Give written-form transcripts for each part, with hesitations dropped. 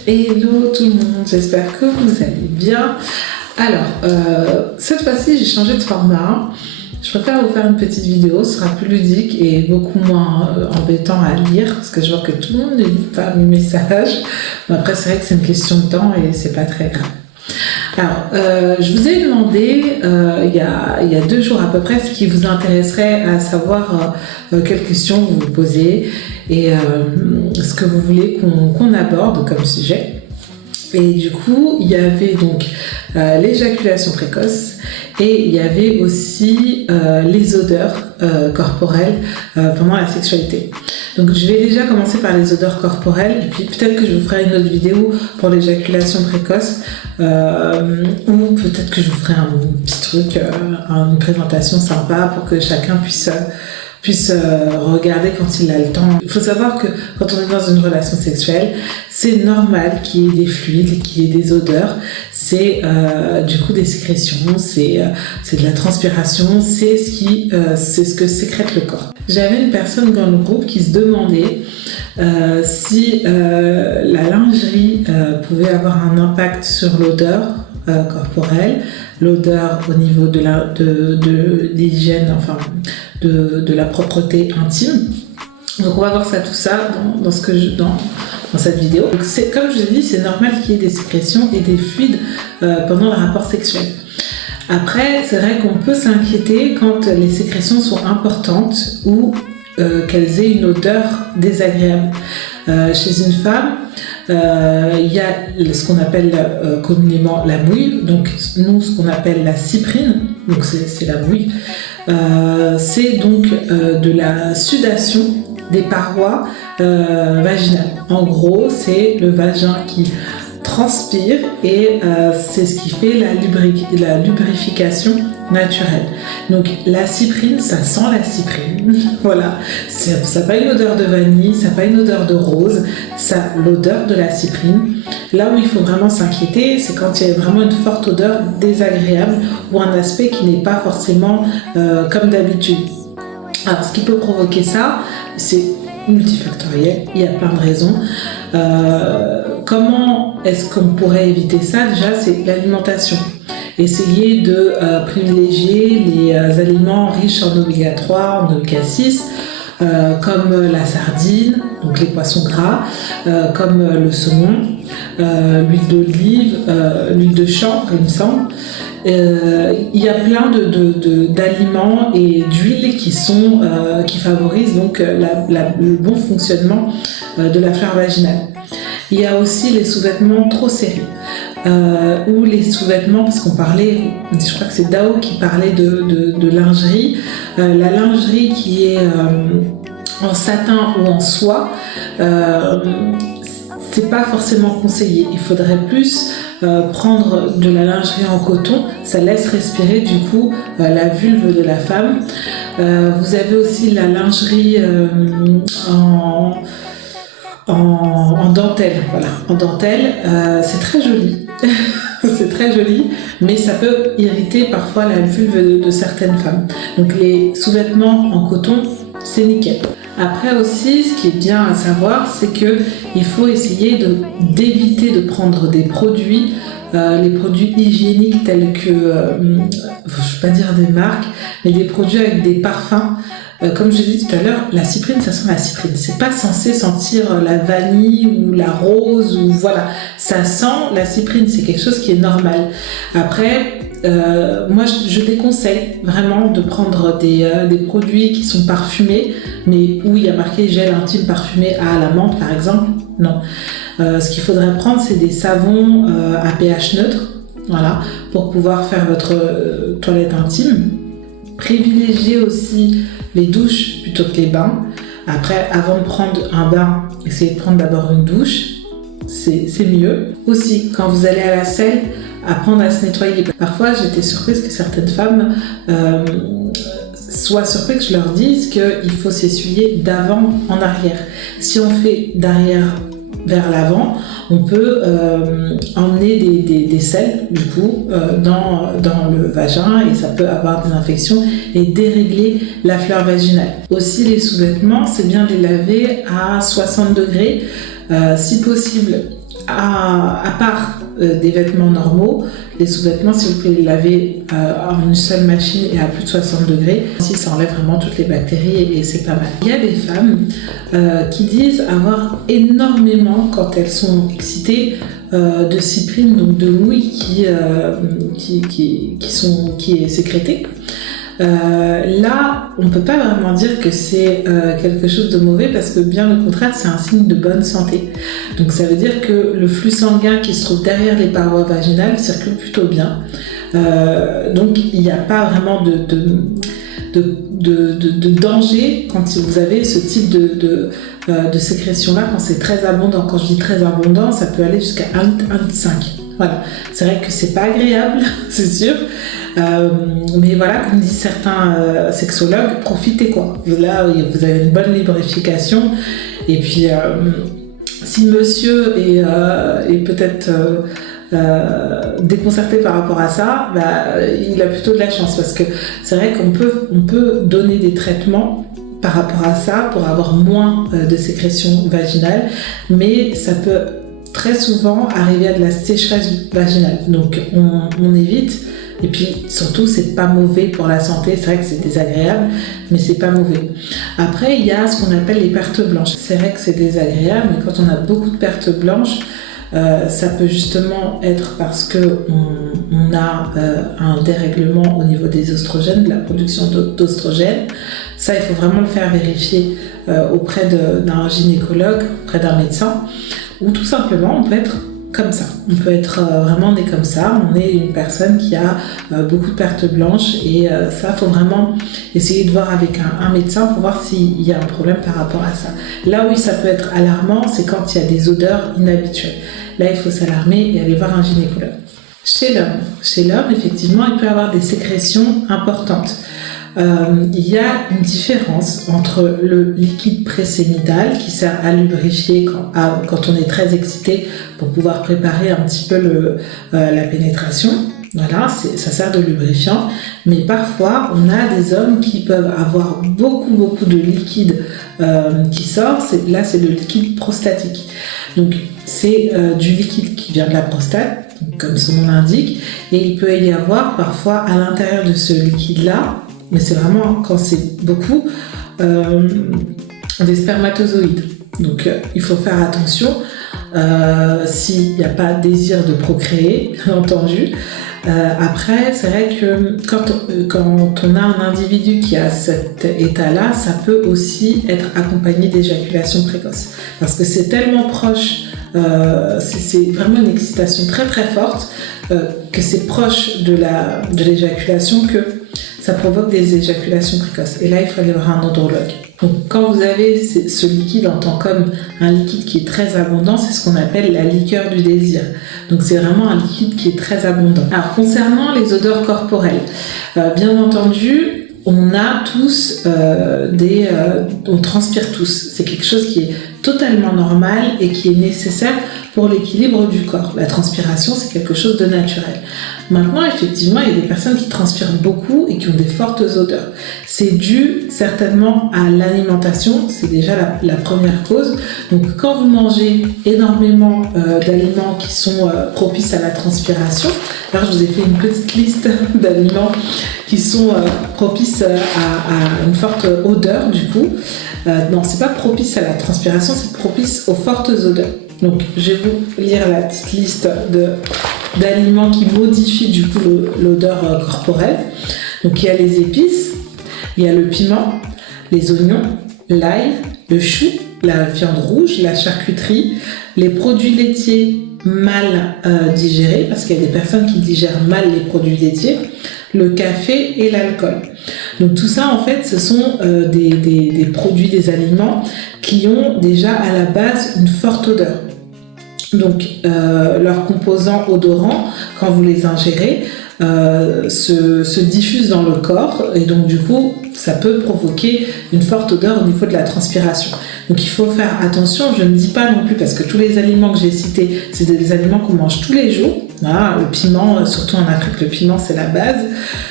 Hello tout le monde, j'espère que vous allez bien. Alors, cette fois-ci j'ai changé de format. Je préfère vous faire une petite vidéo, ce sera plus ludique et beaucoup moins embêtant à lire parce que je vois que tout le monde ne lit pas mes messages. Mais après c'est vrai que c'est une question de temps et c'est pas très grave. Alors, je vous ai demandé il y a 2 jours à peu près ce qui vous intéresserait à savoir quelles questions vous vous posez et ce que vous voulez qu'on aborde comme sujet. Et du coup, il y avait donc l'éjaculation précoce et il y avait aussi les odeurs corporelles pendant la sexualité. Donc je vais déjà commencer par les odeurs corporelles et puis peut-être que je vous ferai une autre vidéo pour l'éjaculation précoce ou peut-être que je vous ferai un petit truc, une présentation sympa pour que chacun puisse regarder quand il a le temps. Il faut savoir que quand on est dans une relation sexuelle, c'est normal qu'il y ait des fluides, qu'il y ait des odeurs. C'est du coup des sécrétions, c'est de la transpiration, c'est ce que sécrète le corps. J'avais une personne dans le groupe qui se demandait si la lingerie pouvait avoir un impact sur l'odeur corporelle, l'odeur au niveau de l'hygiène, enfin de la propreté intime. Donc on va voir tout ça dans cette vidéo. Donc comme je l'ai dit, c'est normal qu'il y ait des sécrétions et des fluides pendant le rapport sexuel. Après, c'est vrai qu'on peut s'inquiéter quand les sécrétions sont importantes ou qu'elles aient une odeur désagréable. Chez une femme, il y a ce qu'on appelle communément la mouille, donc nous ce qu'on appelle la cyprine, donc c'est la mouille. C'est donc de la sudation des parois vaginales. En gros, c'est le vagin qui transpire et c'est ce qui fait la lubrification naturelle. Donc la cyprine, ça sent la cyprine. Voilà, ça n'a pas une odeur de vanille, ça n'a pas une odeur de rose, ça a l'odeur de la cyprine. Là où il faut vraiment s'inquiéter, c'est quand il y a vraiment une forte odeur désagréable ou un aspect qui n'est pas forcément comme d'habitude. Alors ce qui peut provoquer ça, c'est multifactoriel, il y a plein de raisons. Comment est-ce qu'on pourrait éviter ça? Déjà, c'est l'alimentation. Essayer de privilégier les aliments riches en oméga 3, en oméga 6, comme la sardine, donc les poissons gras, comme le saumon, l'huile d'olive, l'huile de chanvre, il me semble. Il y a plein d'aliments et d'huiles qui favorisent donc le bon fonctionnement de la flore vaginale. Il y a aussi les sous-vêtements trop serrés. Ou les sous-vêtements, parce qu'on parlait, je crois que c'est Dao qui parlait de lingerie. La lingerie qui est en satin ou en soie, c'est pas forcément conseillé. Il faudrait plus prendre de la lingerie en coton, ça laisse respirer du coup la vulve de la femme. Vous avez aussi la lingerie en dentelle, voilà, en dentelle, c'est très joli. C'est très joli, mais ça peut irriter parfois la vulve de certaines femmes. Donc les sous-vêtements en coton, c'est nickel. Après aussi, ce qui est bien à savoir, c'est qu'il faut essayer d'éviter de prendre des produits, les produits hygiéniques tels que, je ne vais pas dire des marques, mais des produits avec des parfums. Comme je l'ai dit tout à l'heure, la cyprine, ça sent la cyprine. C'est pas censé sentir la vanille ou la rose ou voilà. Ça sent la cyprine, c'est quelque chose qui est normal. Après, moi, je déconseille vraiment de prendre des produits qui sont parfumés, mais où il y a marqué gel intime parfumé à la menthe, par exemple. Non. Ce qu'il faudrait prendre, c'est des savons à pH neutre, voilà, pour pouvoir faire votre toilette intime. Privilégier aussi les douches plutôt que les bains. Après, avant de prendre un bain, essayez de prendre d'abord une douche, c'est mieux. Aussi, quand vous allez à la selle, apprendre à se nettoyer. Parfois, j'étais surprise que certaines femmes soient surprises que je leur dise qu'il faut s'essuyer d'avant en arrière. Si on fait d'arrière vers l'avant, on peut emmener des selles du coup dans le vagin et ça peut avoir des infections et dérégler la flore vaginale. Aussi les sous-vêtements, c'est bien de les laver à 60 degrés. Si possible, à part des vêtements normaux, les sous-vêtements, si vous pouvez les laver en une seule machine et à plus de 60 degrés, si ça enlève vraiment toutes les bactéries et c'est pas mal. Il y a des femmes qui disent avoir énormément, quand elles sont excitées, de cyprine, donc de mouille qui est sécrétée. Là, on ne peut pas vraiment dire que c'est quelque chose de mauvais parce que bien au contraire, c'est un signe de bonne santé. Donc ça veut dire que le flux sanguin qui se trouve derrière les parois vaginales circule plutôt bien. Donc il n'y a pas vraiment de danger quand vous avez ce type de sécrétion-là, quand c'est très abondant. Quand je dis très abondant, ça peut aller jusqu'à 1,5 litre. Voilà. C'est vrai que c'est pas agréable, c'est sûr. Mais voilà, comme disent certains sexologues, profitez quoi. Là, vous avez une bonne lubrification. Et puis, si monsieur est peut-être déconcerté par rapport à ça, il a plutôt de la chance. Parce que c'est vrai qu'on peut donner des traitements par rapport à ça pour avoir moins de sécrétion vaginale. Mais ça peut très souvent arriver à de la sécheresse vaginale. Donc, on évite. Et puis surtout, c'est pas mauvais pour la santé. C'est vrai que c'est désagréable, mais c'est pas mauvais. Après, il y a ce qu'on appelle les pertes blanches. C'est vrai que c'est désagréable, mais quand on a beaucoup de pertes blanches, ça peut justement être parce que on a un dérèglement au niveau des oestrogènes, de la production d'oestrogènes. Ça, il faut vraiment le faire vérifier auprès d'un gynécologue, auprès d'un médecin, ou tout simplement, on peut être comme ça. On peut être vraiment né comme ça. On est une personne qui a beaucoup de pertes blanches et ça, il faut vraiment essayer de voir avec un médecin pour voir s'il y a un problème par rapport à ça. Là où ça peut être alarmant, c'est quand il y a des odeurs inhabituelles. Là, il faut s'alarmer et aller voir un gynécologue. Chez l'homme, effectivement, il peut y avoir des sécrétions importantes. Il y a une différence entre le liquide présénital qui sert à lubrifier quand on est très excité pour pouvoir préparer un petit peu la pénétration. Voilà, ça sert de lubrifiant. Mais parfois, on a des hommes qui peuvent avoir beaucoup de liquide qui sort. Là, c'est le liquide prostatique. Donc, c'est du liquide qui vient de la prostate, comme son nom l'indique. Et il peut y avoir parfois à l'intérieur de ce liquide-là, mais c'est vraiment quand c'est beaucoup, des spermatozoïdes. Donc il faut faire attention s'il n'y a pas de désir de procréer, bien entendu. Après, c'est vrai que quand on a un individu qui a cet état-là, ça peut aussi être accompagné d'éjaculation précoce. Parce que c'est tellement proche, c'est vraiment une excitation très très forte, que c'est proche de l'éjaculation que ça provoque des éjaculations précoces. Et là, il faut aller voir un andrologue. Donc, quand vous avez ce liquide en tant comme un liquide qui est très abondant, c'est ce qu'on appelle la liqueur du désir. Donc, c'est vraiment un liquide qui est très abondant. Alors, concernant les odeurs corporelles, bien entendu, on a tous on transpire tous. C'est quelque chose qui est totalement normal et qui est nécessaire pour l'équilibre du corps. La transpiration, c'est quelque chose de naturel. Maintenant, effectivement, il y a des personnes qui transpirent beaucoup et qui ont des fortes odeurs. C'est dû certainement à l'alimentation, c'est déjà la première cause. Donc, quand vous mangez énormément d'aliments qui sont propices à la transpiration, alors je vous ai fait une petite liste d'aliments qui sont propices à une forte odeur, du coup. Non, c'est pas propice à la transpiration, c'est propice aux fortes odeurs. Donc, je vais vous lire la petite liste d'aliments qui modifient du coup l'odeur corporelle. Donc, il y a les épices, il y a le piment, les oignons, l'ail, le chou, la viande rouge, la charcuterie, les produits laitiers mal digérés, parce qu'il y a des personnes qui digèrent mal les produits laitiers, le café et l'alcool. Donc tout ça, en fait, ce sont des produits, des aliments qui ont déjà à la base une forte odeur. Donc leurs composants odorants, quand vous les ingérez, se diffusent dans le corps et donc du coup ça peut provoquer une forte odeur au niveau de la transpiration. Donc il faut faire attention, je ne dis pas non plus parce que tous les aliments que j'ai cités c'est des aliments qu'on mange tous les jours. Voilà, le piment, surtout en Afrique, le piment c'est la base.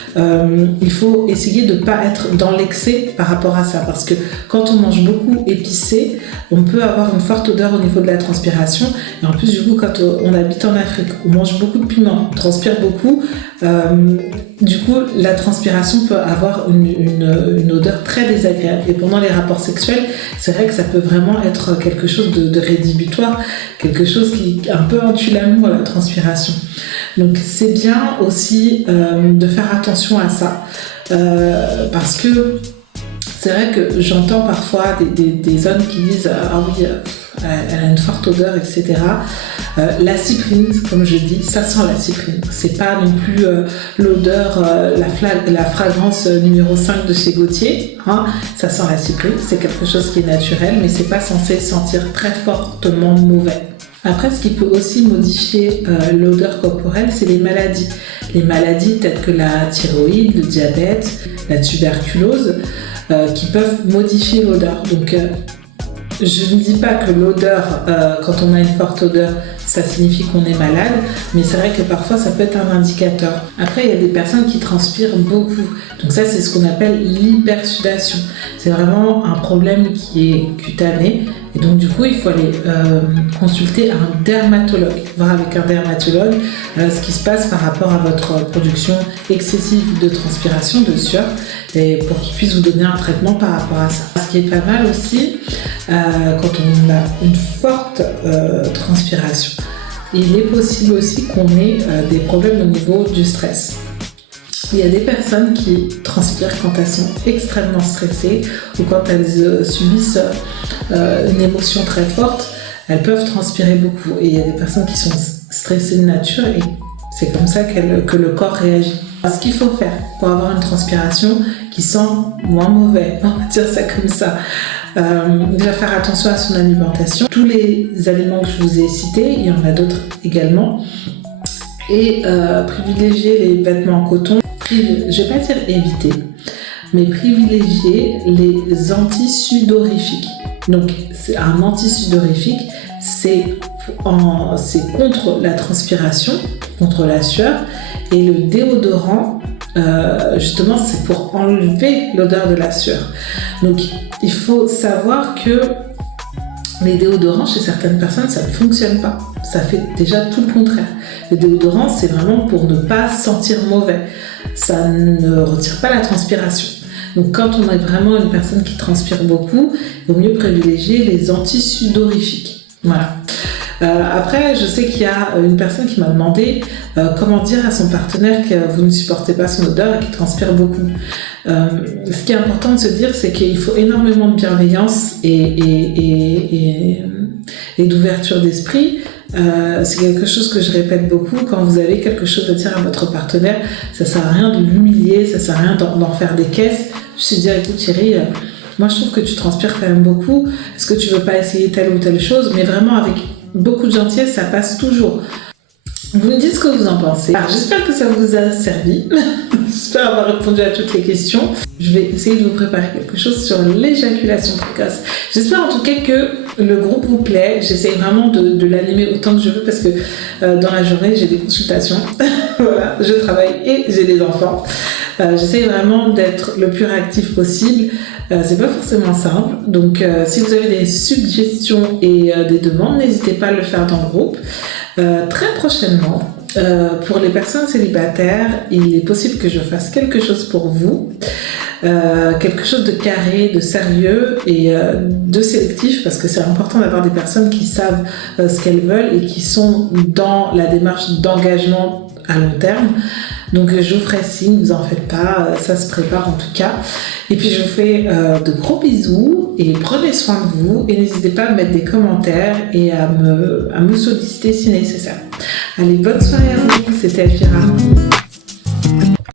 il faut essayer de ne pas être dans l'excès par rapport à ça, parce que quand on mange beaucoup épicé, on peut avoir une forte odeur au niveau de la transpiration, et en plus du coup quand on habite en Afrique, on mange beaucoup de piment, on transpire beaucoup, du coup la transpiration peut avoir une odeur très désagréable, et pendant les rapports sexuels, c'est vrai que ça peut vraiment être quelque chose de rédhibitoire, quelque chose qui un peu entue l'amour, la transpiration. Donc c'est bien aussi de faire attention à ça, parce que c'est vrai que j'entends parfois des hommes qui disent « Ah oui, elle a une forte odeur, etc. » La cyprine, comme je dis, ça sent la cyprine. C'est pas non plus l'odeur, la fragrance numéro 5 de chez Gaultier. Hein. Ça sent la cyprine, c'est quelque chose qui est naturel, mais c'est pas censé sentir très fortement mauvais. Après, ce qui peut aussi modifier l'odeur corporelle, c'est les maladies. Les maladies telles que la thyroïde, le diabète, la tuberculose, qui peuvent modifier l'odeur. Donc, je ne dis pas que l'odeur, quand on a une forte odeur, ça signifie qu'on est malade, mais c'est vrai que parfois ça peut être un indicateur. Après, il y a des personnes qui transpirent beaucoup. Donc ça, c'est ce qu'on appelle l'hypersudation. C'est vraiment un problème qui est cutané. Et donc du coup, il faut aller consulter un dermatologue, voir avec un dermatologue ce qui se passe par rapport à votre production excessive de transpiration, de sueur, et pour qu'il puisse vous donner un traitement par rapport à ça. Ce qui est pas mal aussi, quand on a une forte transpiration, il est possible aussi qu'on ait des problèmes au niveau du stress. Il y a des personnes qui transpirent quand elles sont extrêmement stressées ou quand elles subissent une émotion très forte, elles peuvent transpirer beaucoup. Et il y a des personnes qui sont stressées de nature et c'est comme ça que le corps réagit. Ce qu'il faut faire pour avoir une transpiration qui sent moins mauvais, on va dire ça comme ça, déjà faire attention à son alimentation. Tous les aliments que je vous ai cités, il y en a d'autres également, et privilégier les vêtements en coton. Je ne vais pas dire éviter, mais privilégier les antisudorifiques. Donc, c'est un antisudorifique, c'est contre la transpiration, contre la sueur, et le déodorant, justement, c'est pour enlever l'odeur de la sueur. Donc, il faut savoir que les déodorants, chez certaines personnes, ça ne fonctionne pas. Ça fait déjà tout le contraire. Le déodorant, c'est vraiment pour ne pas sentir mauvais. Ça ne retire pas la transpiration. Donc quand on est vraiment une personne qui transpire beaucoup, il vaut mieux privilégier les antisudorifiques. Voilà. Après, je sais qu'il y a une personne qui m'a demandé comment dire à son partenaire que vous ne supportez pas son odeur et qu'il transpire beaucoup. Ce qui est important de se dire, c'est qu'il faut énormément de bienveillance et d'ouverture d'esprit. C'est quelque chose que je répète beaucoup. Quand vous avez quelque chose à dire à votre partenaire, ça sert à rien de l'humilier, ça sert à rien d'en faire des caisses. Je me dire, écoute Thierry, moi je trouve que tu transpires quand même beaucoup. Est-ce que tu veux pas essayer telle ou telle chose? Mais vraiment avec beaucoup de gentillesse, ça passe toujours. Vous me dites ce que vous en pensez. Alors, j'espère que ça vous a servi. J'espère avoir répondu à toutes les questions. Je vais essayer de vous préparer quelque chose sur l'éjaculation précoce. J'espère en tout cas que le groupe vous plaît. J'essaie vraiment de l'animer autant que je veux parce que dans la journée, j'ai des consultations. Voilà, je travaille et j'ai des enfants. J'essaie vraiment d'être le plus réactif possible. C'est pas forcément simple. Donc, si vous avez des suggestions et des demandes, n'hésitez pas à le faire dans le groupe. Très prochainement, pour les personnes célibataires, il est possible que je fasse quelque chose pour vous, quelque chose de carré, de sérieux et de sélectif, parce que c'est important d'avoir des personnes qui savent ce qu'elles veulent et qui sont dans la démarche d'engagement à long terme. Donc je vous ferai signe, ne vous en faites pas, ça se prépare en tout cas. Et puis je vous fais de gros bisous et prenez soin de vous et n'hésitez pas à mettre des commentaires et à me solliciter si nécessaire. Allez, bonne soirée à vous, c'était Elvira.